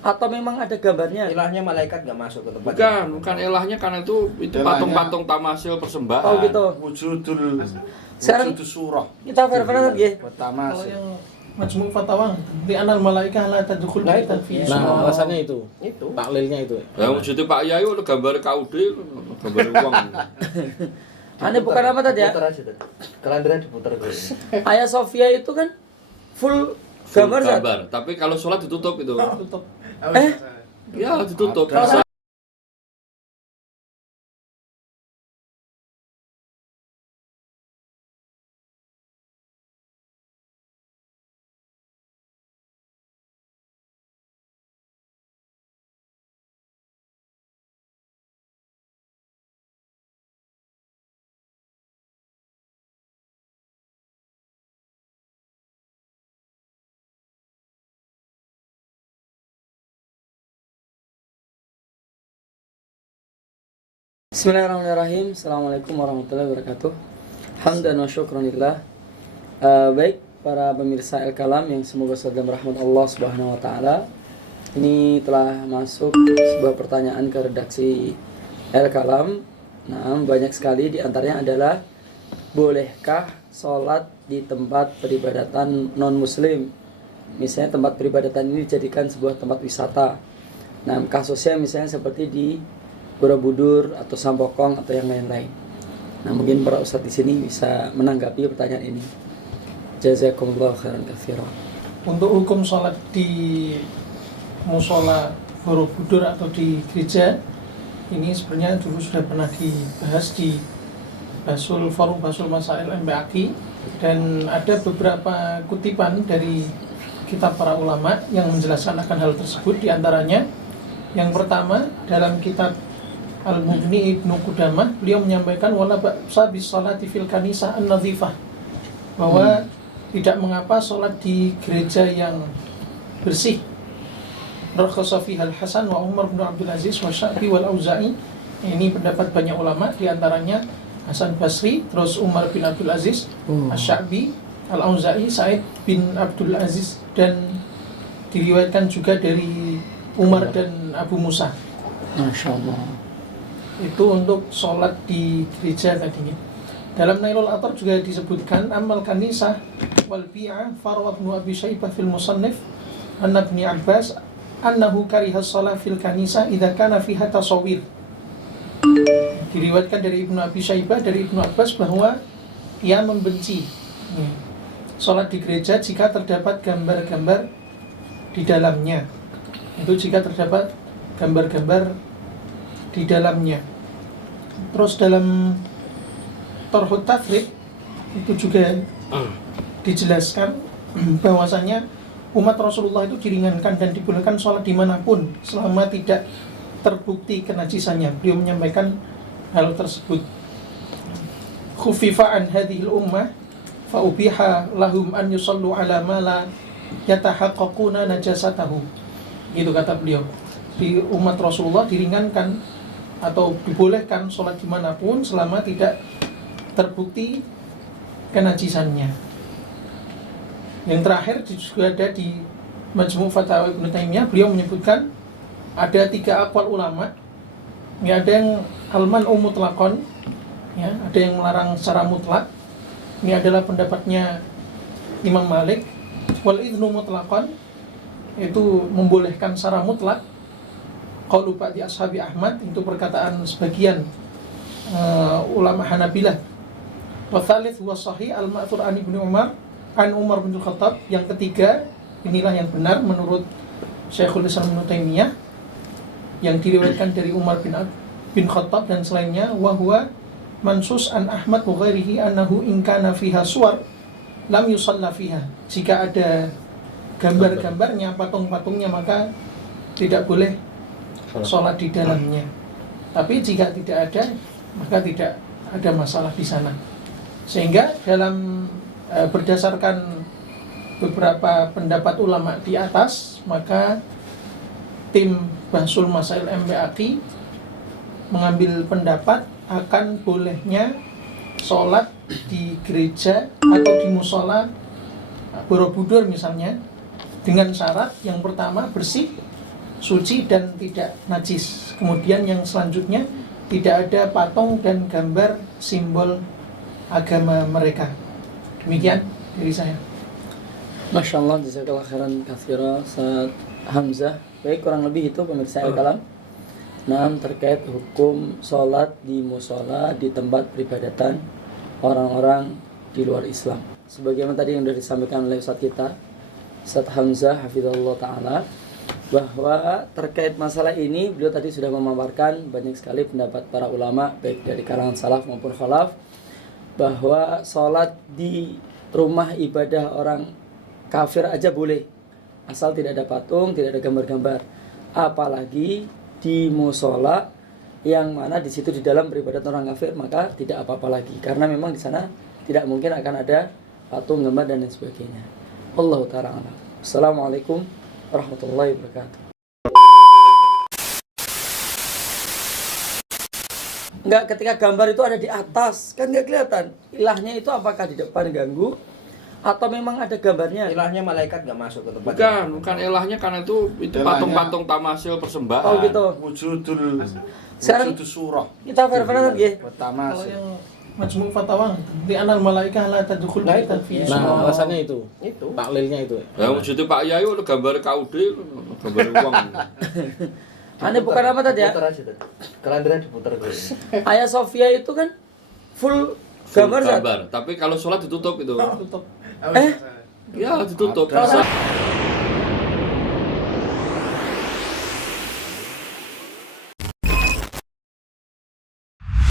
Atau memang ada gambarnya? Ilahnya malaikat nggak masuk ke tempat. Bukan elahnya karena itu patung-patung tamasil persembahan. Oh gitu. Wujudul Sekarang surah. kita verify lagi. Pertama Kalau yang Majmu' Fatawa di anal malaikah la tadkhul baitan fi Nah, alasannya itu. itu. Taklilnya itu. Ya wujudnya Pak Yai udah gambar KUD, gambar uang. Aneh bukan apa tadi ya? Putar aja tadi. Kalender diputar terus. Hagia Sophia itu kan full gambar, Zat? Gambar. Tapi kalau sholat ditutup itu. tutup. Ya ditutup. Bismillahirrahmanirrahim. Assalamualaikum warahmatullahi wabarakatuh. Hamdan wa syukranillah. Baik para pemirsa El Kalam yang semoga dalam rahmat Allah Subhanahu wa taala. Ini telah masuk sebuah pertanyaan ke redaksi El Kalam. Nah, banyak sekali di antaranya adalah bolehkah sholat di tempat peribadatan non muslim? Misalnya tempat peribadatan ini dijadikan sebuah tempat wisata. Nah, kasusnya misalnya seperti di Borobudur atau Sampokong atau yang lain-lain. Nah, mungkin para ustadz di sini bisa menanggapi pertanyaan ini. Jazakumullah khairan katsiran. Untuk hukum sholat di musola Borobudur atau di gereja, ini sebenarnya dulu sudah pernah dibahas di forum Basul Masail MBAKI, dan ada beberapa kutipan dari kitab para ulama yang menjelaskan akan hal tersebut. Di antaranya yang pertama dalam kitab Al-Mughni Ibnu Qudamah, beliau menyampaikan wala ba'sa bis salati fil kanisah an-nadhifah, bahwa tidak mengapa sholat di gereja yang bersih. Rakhasa fiha Al-Hasan wa Umar bin Abdul Aziz wa Sya'bi wal Auza'i. Ini pendapat banyak ulama, di antaranya Hasan Basri, terus Umar bin Abdul Aziz, Asy-Sya'bi, Al-Auza'i, Sa'id bin Abdul Aziz, dan diriwayatkan juga dari Umar dan Abu Musa. Masya Allah. Itu untuk sholat di gereja tadinya. Dalam Nailul Athar juga disebutkan amal kanisah wal bi'ah Farwa bin Abi Syaibah fil Musannif an Ibnu Abbas annahu kariha shalah fil kanisah idza kana fiha tasawir. Diriwayatkan dari Ibnu Abi Syaibah dari Ibnu Abbas bahwa ia membenci sholat di gereja jika terdapat gambar-gambar di dalamnya. Itu jika terdapat gambar-gambar di dalamnya. Terus dalam Tarhut Tafriq itu juga dijelaskan bahwasanya umat Rasulullah itu diringankan dan dibolehkan sholat dimanapun selama tidak terbukti kenajisannya. Beliau menyampaikan hal tersebut. Khufifa an hadhil ummah fa ubiha lahum an yusallu ala ma la yatahaqqaquna najasatahu. Gitu kata beliau. Di umat Rasulullah diringankan atau dibolehkan sholat dimanapun selama tidak terbukti kenajisannya. Yang terakhir juga ada di Majmu' Fatawa Ibnu Taimiyah, beliau menyebutkan ada 3 aqwal ulama. Ada yang al-man'u mutlaqan, ada yang melarang secara mutlak. Ini adalah pendapatnya Imam Malik. Wal idhnu mutlaqan, itu membolehkan secara mutlak. Qaulu ba'di ashabi Ahmad, itu perkataan sebagian ulama Hanabilah. Wa tsalits huwa sahih al-ma'thur an Ibnu Umar an Umar bin Khattab. Yang ketiga, inilah yang benar menurut Syekhul Islam Ibnu Taimiyah, yang diriwayatkan dari Umar bin Khattab dan selainnya, wa huwa mansus an Ahmad wa ghairihi annahu in kana fiha suwar lam yusalla fiha. Jika ada gambar-gambarnya, patung-patungnya, maka tidak boleh sholat di dalamnya. Tapi jika tidak ada, maka tidak ada masalah di sana. Sehingga dalam berdasarkan beberapa pendapat ulama di atas, maka tim Bahsul Masail MBAKI mengambil pendapat akan bolehnya sholat di gereja atau di musola Borobudur misalnya, dengan syarat yang pertama bersih, suci dan tidak najis. Kemudian yang selanjutnya tidak ada patung dan gambar simbol agama mereka. Demikian dari saya. Masya Allah, jazakallah khairan katsira Ustaz Hamzah. Baik, kurang lebih itu pemirsa Al-Kalam. Nah, terkait hukum sholat di musola di tempat peribadatan orang-orang di luar Islam. Sebagaimana tadi yang sudah disampaikan oleh Ustaz kita, Ustaz Hamzah hafizahullah ta'ala, bahwa terkait masalah ini beliau tadi sudah memaparkan banyak sekali pendapat para ulama baik dari kalangan salaf maupun khalaf, bahwa sholat di rumah ibadah orang kafir aja boleh asal tidak ada patung, tidak ada gambar-gambar, apalagi di musola yang mana di situ di dalam peribadatan orang kafir, maka tidak apa-apa lagi karena memang di sana tidak mungkin akan ada patung, gambar dan lain sebagainya. Wallahu ta'ala a'lam. Assalamualaikum warahmatullahi wabarakatuh. Enggak, ketika gambar itu ada di atas kan nggak kelihatan ilahnya itu, apakah di depan ganggu atau memang ada gambarnya? Ilahnya malaikat gak masuk ke tempat. Bukan elahnya, karena itu patung-patung tamasil persembahan. Oh gitu. Wujudul Sekarang wujudul surah. kita fair-fairan lagi. Pertama Kalau yang Majmu' Fatawa di anal malaikah la tadkhul baitan fi Nah, alasannya itu. Itu. Taklilnya itu. Ya wujudnya Pak Yai ada gambar KUD, gambar uang. Aneh bukan apa tadi ya? Putar aja tadi. Kalendernya diputar dulu. Ayah Sofia itu kan full gambar, Zat? Tapi kalau sholat ditutup itu. tutup. Ya ditutup. Kalau